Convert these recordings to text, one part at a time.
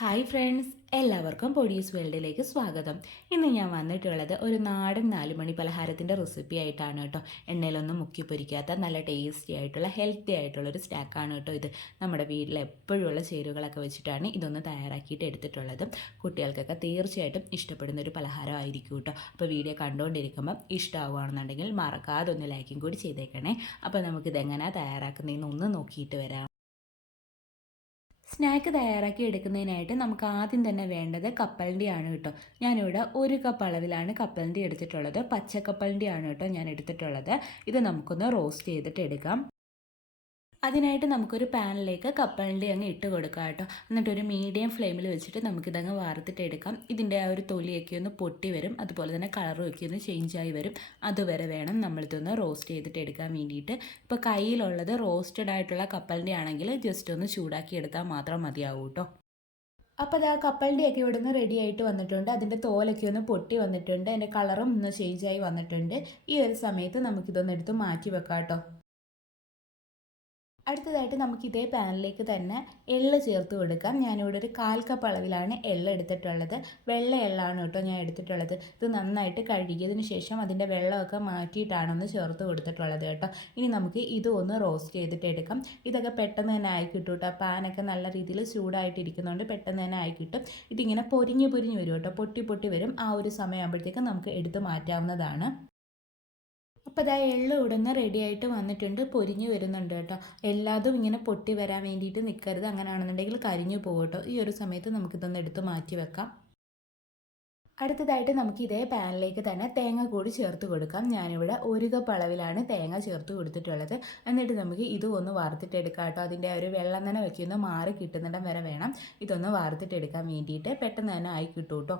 Hi friends എല്ലാവർക്കും പൊടീസ് വേൾഡിലേക്ക് സ്വാഗതം. ഇന്ന് ഞാൻ വന്നിട്ടുള്ളത് ഒരു നാടൻ നാലുമണി പലഹാരത്തിന്റെ റെസിപ്പി ആയിട്ടാണ് കേട്ടോ. എണ്ണയിലൊന്നും മുക്കി പൊരിക്കാത്ത നല്ല ടേസ്റ്റി ആയിട്ടുള്ള ഹെൽത്തി ആയിട്ടുള്ള ഒരു സ്നാക്കാണ് കേട്ടോ ഇത്. നമ്മുടെ വീട്ടിൽ എപ്പോഴുള്ള ചേരുവകളൊക്കെ വെച്ചിട്ടാണ് ഇതൊന്ന് തയ്യാറാക്കിയിട്ട് എടുത്തിട്ടുള്ളത്. കുട്ടികൾക്കൊക്കെ തീർച്ചയായിട്ടും ഇഷ്ടപ്പെടുന്ന ഒരു പലഹാരമായിരിക്കും കേട്ടോ. അപ്പോൾ വീഡിയോ കണ്ടുകൊണ്ടിരിക്കുമ്പം ഇഷ്ടമാവുകയാണെന്നുണ്ടെങ്കിൽ മറക്കാതെ ഒന്ന് ലൈക്കും കൂടി ചെയ്തേക്കണേ. അപ്പോൾ നമുക്കിതെങ്ങനെയാണ് തയ്യാറാക്കുന്നതെന്ന് ഒന്ന് നോക്കിയിട്ട് വരാം. സ്നാക്ക് തയ്യാറാക്കി എടുക്കുന്നതിനായിട്ട് നമുക്ക് ആദ്യം തന്നെ വേണ്ടത് കപ്പലണ്ടി ആണ് കേട്ടോ. ഞാനിവിടെ ഒരു കപ്പ് അളവിലാണ് കപ്പലണ്ടി എടുത്തിട്ടുള്ളത്. പച്ചക്കപ്പലണ്ടി ആണ് കേട്ടോ ഞാൻ എടുത്തിട്ടുള്ളത്. ഇത് നമുക്കൊന്ന് റോസ്റ്റ് ചെയ്തിട്ട് എടുക്കാം. അതിനായിട്ട് നമുക്കൊരു പാനിലേക്ക് കപ്പലണ്ടി അങ്ങ് ഇട്ട് കൊടുക്കാം കേട്ടോ. എന്നിട്ട് ഒരു മീഡിയം ഫ്ലെയിമിൽ വെച്ചിട്ട് നമുക്കിതങ്ങ് വാർത്തിട്ട് എടുക്കാം. ഇതിന്റെ ആ ഒരു തൊലിയൊക്കെ ഒന്ന് പൊട്ടി വരും. അതുപോലെ തന്നെ കളറും ഒക്കെ ഒന്ന് ചേഞ്ച് ആയി വരും. അതുവരെ വേണം നമ്മളിതൊന്ന് റോസ്റ്റ് ചെയ്തിട്ട് എടുക്കാൻ വേണ്ടിയിട്ട്. ഇപ്പോൾ കയ്യിലുള്ളത് റോസ്റ്റഡ് ആയിട്ടുള്ള കപ്പലിന്റെ ആണെങ്കിൽ ജസ്റ്റ് ഒന്ന് ചൂടാക്കി എടുത്താൽ മാത്രം മതിയാവും കേട്ടോ. അപ്പോൾ അത് ആ കപ്പലിന്റെയൊക്കെ ഇവിടുന്ന് റെഡി ആയിട്ട് വന്നിട്ടുണ്ട്. അതിന്റെ തോലൊക്കെ ഒന്ന് പൊട്ടി വന്നിട്ടുണ്ട്. അതിന്റെ കളറും ഒന്ന് ചേഞ്ച് ആയി വന്നിട്ടുണ്ട്. ഈ ഒരു സമയത്ത് നമുക്കിതൊന്ന് എടുത്ത് മാറ്റി വെക്കാം കേട്ടോ. അടുത്തതായിട്ട് നമുക്ക് ഇതേ പാനിലേക്ക് തന്നെ എള്ള് ചേർത്ത് കൊടുക്കാം. ഞാനിവിടെ ഒരു കാൽ കപ്പ് അളവിലാണ് എള്ള് എടുത്തിട്ടുള്ളത്. വെള്ള എള്ളാണ് കേട്ടോ ഞാൻ എടുത്തിട്ടുള്ളത്. ഇത് നന്നായിട്ട് കഴുകിയതിന് ശേഷം അതിന്റെ വെള്ളമൊക്കെ മാറ്റിയിട്ടാണ് ഒന്ന് ചേർത്ത് കൊടുത്തിട്ടുള്ളത് കേട്ടോ. ഇനി നമുക്ക് ഇത് ഒന്ന് റോസ്റ്റ് ചെയ്തിട്ട് എടുക്കാം. ഇതൊക്കെ പെട്ടെന്ന് തന്നെ ആയി കിട്ടും കേട്ടോ. പാനൊക്കെ നല്ല രീതിയിൽ ചൂടായിട്ടിരിക്കുന്നതുകൊണ്ട് പെട്ടെന്ന് തന്നെ ആയി കിട്ടും. ഇതിങ്ങനെ പൊരിഞ്ഞ് പൊരിഞ്ഞ് വരും കേട്ടോ. പൊട്ടി പൊട്ടി വരും. ആ ഒരു സമയമാകുമ്പോഴത്തേക്കും നമുക്ക് എടുത്ത് മാറ്റാവുന്നതാണ്. അപ്പോൾ ഇതാ എള്ള് ഉടനെ റെഡി ആയിട്ട് വന്നിട്ടുണ്ട് പൊരിഞ്ഞു വരുന്നുണ്ട് കേട്ടോ. എല്ലാതും ഇങ്ങനെ പൊട്ടി വരാൻ വേണ്ടിയിട്ട് നിൽക്കരുത് അങ്ങനെയാണെന്നുണ്ടെങ്കിൽ കരിഞ്ഞു പോകും ഈ ഒരു സമയത്ത് നമുക്കിതൊന്ന് എടുത്ത് മാറ്റി വെക്കാം. അടുത്തതായിട്ട് നമുക്ക് ഇതേ പാനിലേക്ക് തന്നെ തേങ്ങ കൂടി ചേർത്ത് കൊടുക്കാം. ഞാനിവിടെ ഒരു കപ്പ് അളവിലാണ് തേങ്ങ ചേർത്ത് കൊടുത്തിട്ടുള്ളത്. എന്നിട്ട് നമുക്ക് ഇതും ഒന്ന് വാർത്തിട്ടെടുക്കാം കേട്ടോ. അതിന്റെ ഒരു വെള്ളം തന്നെ വയ്ക്കുന്ന മാറി കിട്ടുന്നിടം വരെ വേണം. ഇതൊന്ന് വാർത്തിട്ടെടുക്കാൻ വേണ്ടിയിട്ട് പെട്ടെന്ന് തന്നെ ആയി കിട്ടും കേട്ടോ.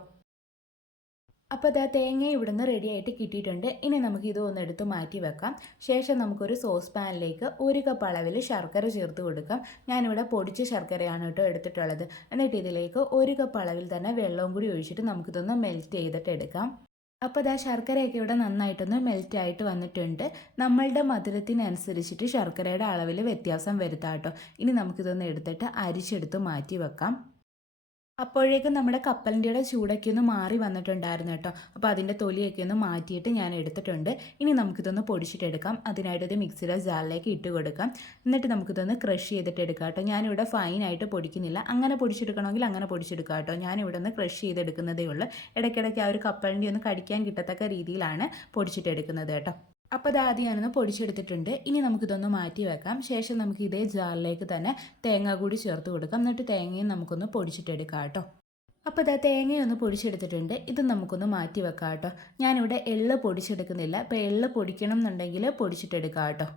അപ്പോൾ അത് തേങ്ങ ഇവിടുന്ന് റെഡി ആയിട്ട് കിട്ടിയിട്ടുണ്ട്. ഇനി നമുക്ക് ഇത് ഒന്ന് എടുത്ത് മാറ്റി വെക്കാം. ശേഷം നമുക്കൊരു സോസ് പാനിലേക്ക് ഒരു കപ്പ് അളവിൽ ശർക്കര ചേർത്ത് കൊടുക്കാം. ഞാനിവിടെ പൊടിച്ച ശർക്കരയാണ് കേട്ടോ എടുത്തിട്ടുള്ളത്. എന്നിട്ട് ഇതിലേക്ക് ഒരു കപ്പ് അളവിൽ തന്നെ വെള്ളവും കൂടി ഒഴിച്ചിട്ട് നമുക്കിതൊന്ന് മെൽറ്റ് ചെയ്തിട്ട് എടുക്കാം. അപ്പോൾ അതാ ശർക്കരയൊക്കെ ഇവിടെ നന്നായിട്ടൊന്ന് മെൽറ്റ് ആയിട്ട് വന്നിട്ടുണ്ട്. നമ്മളുടെ മധുരത്തിനനുസരിച്ചിട്ട് ശർക്കരയുടെ അളവിൽ വ്യത്യാസം വരുത്താം കേട്ടോ. ഇനി നമുക്കിതൊന്ന് എടുത്തിട്ട് അരിച്ചെടുത്ത് മാറ്റി വെക്കാം. അപ്പോഴേക്കും നമ്മുടെ കപ്പലിന്റെ ചൂടൊക്കെ ഒന്ന് മാറി വന്നിട്ടുണ്ടായിരുന്നു കേട്ടോ. അപ്പോൾ അതിന്റെ തൊലിയൊക്കെ ഒന്ന് മാറ്റിയിട്ട് ഞാൻ എടുത്തിട്ടുണ്ട്. ഇനി നമുക്കിതൊന്ന് പൊടിച്ചിട്ടെടുക്കാം അതിനായിട്ട് ഇത് മിക്സിയുടെ ജാറിലേക്ക് ഇട്ട് കൊടുക്കാം. എന്നിട്ട് നമുക്കിതൊന്ന് ക്രഷ് ചെയ്തിട്ട് എടുക്കാം കേട്ടോ. ഞാനിവിടെ ഫൈനായിട്ട് പൊടിക്കുന്നില്ല. അങ്ങനെ പൊടിച്ചെടുക്കണമെങ്കിൽ അങ്ങനെ പൊടിച്ചെടുക്കാം കേട്ടോ. ഞാനിവിടെ ഒന്ന് ക്രഷ് ചെയ്തെടുക്കുന്നതേ ഉള്ളൂ. ഇടയ്ക്കിടയ്ക്ക് ആ ഒരു കപ്പലിന്റെ ഒന്ന് കടിക്കാൻ കിട്ടത്തക്ക രീതിയിലാണ് പൊടിച്ചിട്ടെടുക്കുന്നത് കേട്ടോ. അപ്പോൾ അത് ആദ്യം ഞാനൊന്ന് പൊടിച്ചെടുത്തിട്ടുണ്ട്. ഇനി നമുക്കിതൊന്ന് മാറ്റി വെക്കാം. ശേഷം നമുക്ക് ഇതേ ജാറിലേക്ക് തന്നെ തേങ്ങ കൂടി ചേർത്ത് കൊടുക്കാം. എന്നിട്ട് തേങ്ങയും നമുക്കൊന്ന് പൊടിച്ചിട്ടെടുക്കാം കേട്ടോ. അപ്പോൾ ഇതാ തേങ്ങയൊന്ന് പൊടിച്ചെടുത്തിട്ടുണ്ട്. ഇത് നമുക്കൊന്ന് മാറ്റി വെക്കാം കേട്ടോ. ഞാനിവിടെ എള്ള് പൊടിച്ചെടുക്കുന്നില്ല. അപ്പോൾ എള്ള് പൊടിക്കണം എന്നുണ്ടെങ്കിൽ പൊടിച്ചിട്ടെടുക്കാം കേട്ടോ.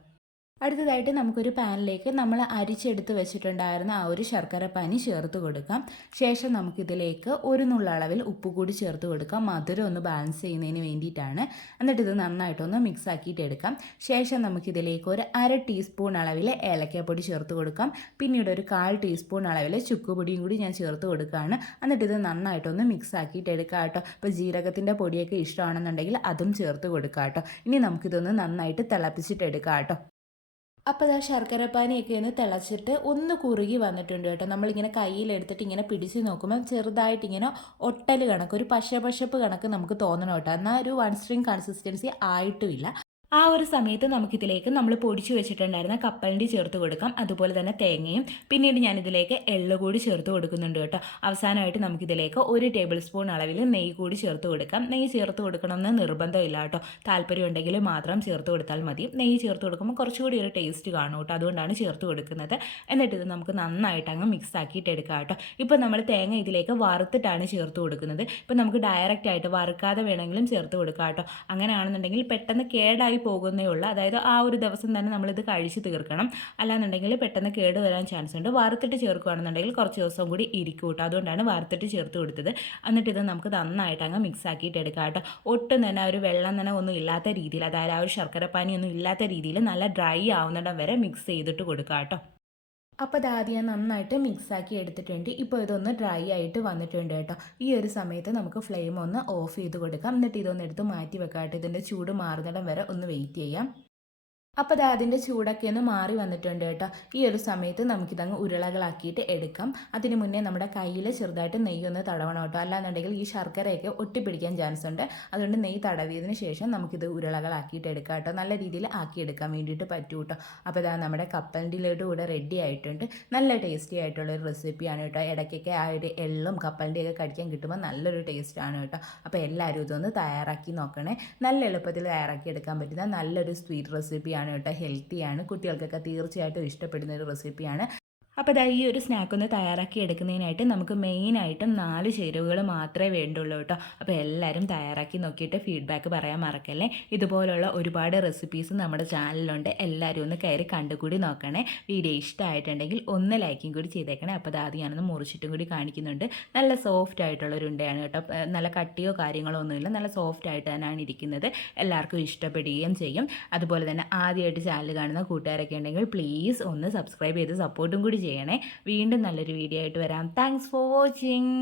അടുത്തതായിട്ട് നമുക്കൊരു പാനിലേക്ക് നമ്മൾ അരിച്ചെടുത്ത് വെച്ചിട്ടുണ്ടായിരുന്ന ആ ഒരു ശർക്കര പാനി ചേർത്ത് കൊടുക്കാം. ശേഷം നമുക്കിതിലേക്ക് ഒരു നുള്ളളവിൽ ഉപ്പ് കൂടി ചേർത്ത് കൊടുക്കാം. മധുരം ഒന്ന് ബാലൻസ് ചെയ്യുന്നതിന് വേണ്ടിയിട്ടാണ്. എന്നിട്ട് ഇത് നന്നായിട്ടൊന്ന് മിക്സ് ആക്കിയിട്ട് എടുക്കാം. ശേഷം നമുക്കിതിലേക്ക് ഒരു അര ടീസ്പൂൺ അളവിൽ ഏലക്കപ്പൊടി ചേർത്ത് കൊടുക്കാം. പിന്നീട് ഒരു കാൽ ടീസ്പൂൺ അളവിൽ ചുക്കുപൊടിയും കൂടി ഞാൻ ചേർത്ത് കൊടുക്കുകയാണ്. എന്നിട്ട് ഇത് നന്നായിട്ടൊന്ന് മിക്സ് ആക്കിയിട്ട് എടുക്കാം കേട്ടോ. ഇപ്പോൾ ജീരകത്തിന്റെ പൊടിയൊക്കെ ഇഷ്ടമാണെന്നുണ്ടെങ്കിൽ അതും ചേർത്ത് കൊടുക്കാം കേട്ടോ. ഇനി നമുക്കിതൊന്ന് നന്നായിട്ട് തിളപ്പിച്ചിട്ട് എടുക്കാം കേട്ടോ. അപ്പോൾ ആ ശർക്കരപ്പാനിയൊക്കെ ഒന്ന് തിളച്ചിട്ട് ഒന്ന് കുറുകി വന്നിട്ടുണ്ട് കേട്ടോ. നമ്മളിങ്ങനെ കയ്യിലെടുത്തിട്ട് ഇങ്ങനെ പിടിച്ച് നോക്കുമ്പോൾ ചെറുതായിട്ട് ഇങ്ങനെ ഒട്ടൽ കണക്ക് ഒരു പശ പശപ്പ് കണക്ക് നമുക്ക് തോന്നണം കേട്ടോ. എന്നാൽ ഒരു വൺ സ്ട്രിങ് കൺസിസ്റ്റൻസി ആയിട്ടുമില്ല ആ ഒരു സമയത്ത് നമുക്കിതിലേക്ക് നമ്മൾ പൊടിച്ചു വെച്ചിട്ടുണ്ടായിരുന്ന കപ്പലിന്റെ ചേർത്ത് കൊടുക്കാം. അതുപോലെ തന്നെ തേങ്ങയും. പിന്നീട് ഞാനിതിലേക്ക് എള്ള് കൂടി ചേർത്ത് കൊടുക്കുന്നുണ്ട് കേട്ടോ. അവസാനമായിട്ട് നമുക്കിതിലേക്ക് ഒരു ടേബിൾ സ്പൂൺ അളവിൽ നെയ്യ് കൂടി ചേർത്ത് കൊടുക്കാം. നെയ്യ് ചേർത്ത് കൊടുക്കണമെന്ന് നിർബന്ധമില്ല കേട്ടോ. താല്പര്യം ഉണ്ടെങ്കിൽ മാത്രം ചേർത്ത് കൊടുത്താൽ മതി. നെയ്യ് ചേർത്ത് കൊടുക്കുമ്പോൾ കുറച്ചുകൂടി ഒരു ടേസ്റ്റ് കാണും കേട്ടോ. അതുകൊണ്ടാണ് ചേർത്ത് കൊടുക്കുന്നത്. എന്നിട്ട് ഇത് നമുക്ക് നന്നായിട്ട് അങ്ങ് മിക്സ് ആക്കിയിട്ട് എടുക്കാം കേട്ടോ. ഇപ്പോൾ നമ്മൾ തേങ്ങ ഇതിലേക്ക് വറുത്തിട്ടാണ് ചേർത്ത് കൊടുക്കുന്നത്. ഇപ്പോൾ നമുക്ക് ഡയറക്റ്റ് ആയിട്ട് വറുക്കാതെ വേണമെങ്കിലും ചേർത്ത് കൊടുക്കാം കേട്ടോ. അങ്ങനെയാണെന്നുണ്ടെങ്കിൽ പെട്ടെന്ന് കേടായി പോകുന്നേ അതായത് ആ ഒരു ദിവസം തന്നെ നമ്മളിത് കഴിച്ച് തീർക്കണം. അല്ലാന്നുണ്ടെങ്കിൽ പെട്ടെന്ന് കേട് വരാൻ ചാൻസ് ഉണ്ട്. വാർത്തിട്ട് ചേർക്കുകയാണെന്നുണ്ടെങ്കിൽ കുറച്ച് ദിവസം കൂടി ഇരിക്കും കേട്ടോ അതുകൊണ്ടാണ് വാർത്തിട്ട് ചേർത്ത് കൊടുത്തത്. എന്നിട്ട് ഇത് നമുക്ക് നന്നായിട്ട് അങ്ങ് മിക്സ് ആക്കിയിട്ട് എടുക്കാം കേട്ടോ ഒട്ടും തന്നെ ഒരു വെള്ളം തന്നെ ഒന്നും ഇല്ലാത്ത രീതിയിൽ അതായത് ആ ഒരു ശർക്കരപ്പാനി ഒന്നും ഇല്ലാത്ത രീതിയിൽ നല്ല ഡ്രൈ ആവുന്നിടം വരെ മിക്സ് ചെയ്തിട്ട് കൊടുക്കാം കേട്ടോ അപ്പോൾ അത് ആദ്യം നന്നായിട്ട് മിക്സാക്കി എടുത്തിട്ടുണ്ട്. ഇപ്പോൾ ഇതൊന്ന് ഡ്രൈ ആയിട്ട് വന്നിട്ടുണ്ട് കേട്ടോ. ഈ ഒരു സമയത്ത് നമുക്ക് ഫ്ലെയിം ഒന്ന് ഓഫ് ചെയ്ത് കൊടുക്കാം. എന്നിട്ട് ഇതൊന്ന് എടുത്ത് മാറ്റി വെക്കാം കേട്ടോ. ഇതിന്റെ ചൂട് മാറുന്നിടം വരെ ഒന്ന് വെയിറ്റ് ചെയ്യാം. അപ്പോൾ അത് അതിന്റെ ചൂടൊക്കെ ഒന്ന് മാറി വന്നിട്ടുണ്ട് കേട്ടോ. ഈ ഒരു സമയത്ത് നമുക്കിതങ്ങ് ഉരുളകളാക്കിയിട്ട് എടുക്കാം. അതിന് മുന്നേ നമ്മുടെ കയ്യിൽ ചെറുതായിട്ട് നെയ്യ് ഒന്ന് തടവണം കേട്ടോ. അല്ലാന്നുണ്ടെങ്കിൽ ഈ ശർക്കരയൊക്കെ ഒട്ടിപ്പിടിക്കാൻ ചാൻസ് ഉണ്ട്. അതുകൊണ്ട് നെയ്യ് തടവിയതിന് ശേഷം നമുക്കിത് ഉരുളകളാക്കിയിട്ട് എടുക്കാം കേട്ടോ. നല്ല രീതിയിൽ ആക്കിയെടുക്കാൻ വേണ്ടിയിട്ട് പറ്റൂ കേട്ടോ. അപ്പോൾ ഇതാ നമ്മുടെ കപ്പലിന്റെ കൂടെ റെഡി ആയിട്ടുണ്ട്. നല്ല ടേസ്റ്റി ആയിട്ടുള്ള ഒരു റെസിപ്പിയാണ് കേട്ടോ. ഇടയ്ക്കൊക്കെ ആ ഒരു എള്ളും കപ്പലിന്റെയൊക്കെ കടിക്കാൻ കിട്ടുമ്പോൾ നല്ലൊരു ടേസ്റ്റാണ് കേട്ടോ. അപ്പോൾ എല്ലാവരും ഇതൊന്ന് തയ്യാറാക്കി നോക്കണേ. നല്ല എളുപ്പത്തിൽ തയ്യാറാക്കി എടുക്കാൻ പറ്റുന്ന നല്ലൊരു സ്വീറ്റ് റെസിപ്പിയാണ് കേട്ടോ ഹെൽത്തിയാണ്. കുട്ടികൾക്കൊക്കെ തീർച്ചയായിട്ടും ഇഷ്ടപ്പെടുന്ന ഒരു റെസിപ്പിയാണ്. അപ്പോൾ ഇതാ ഈ ഒരു സ്നാക്ക് ഒന്ന് തയ്യാറാക്കി എടുക്കുന്നതിനായിട്ട് നമുക്ക് മെയിനായിട്ടും നാല് ചേരുവകൾ മാത്രമേ വേണ്ടുള്ളൂ കേട്ടോ. അപ്പോൾ എല്ലാവരും തയ്യാറാക്കി നോക്കിയിട്ട് ഫീഡ്ബാക്ക് പറയാൻ മറക്കല്ലേ? ഇതുപോലുള്ള ഒരുപാട് റെസിപ്പീസ് നമ്മുടെ ചാനലിലുണ്ട് എല്ലാവരും ഒന്ന് കയറി കണ്ടുകൂടി നോക്കണേ. വീഡിയോ ഇഷ്ടമായിട്ടുണ്ടെങ്കിൽ ഒന്ന് ലൈക്കും കൂടി ചെയ്തേക്കണേ. അപ്പോൾ അത് ഞാനൊന്ന് മുറിച്ചിട്ടും കൂടി കാണിക്കുന്നുണ്ട്. നല്ല സോഫ്റ്റ് ആയിട്ടുള്ള ഒരു ഉണ്ടയാണ് കേട്ടോ. നല്ല കട്ടിയോ കാര്യങ്ങളോ ഒന്നുമില്ല. നല്ല സോഫ്റ്റ് ആയിട്ട് തന്നെയാണ് ഇരിക്കുന്നത്. എല്ലാവർക്കും ഇഷ്ടപ്പെടുകയും ചെയ്യും. അതുപോലെ തന്നെ ആദ്യമായിട്ട് ചാനൽ കാണുന്ന കൂട്ടുകാരൊക്കെ ഉണ്ടെങ്കിൽ പ്ലീസ് ഒന്ന് സബ്സ്ക്രൈബ് ചെയ്ത് സപ്പോർട്ടും കൂടി ചെയ്യണേ. വീണ്ടും നല്ലൊരു വീഡിയോ ആയിട്ട് വരാം. Thanks for watching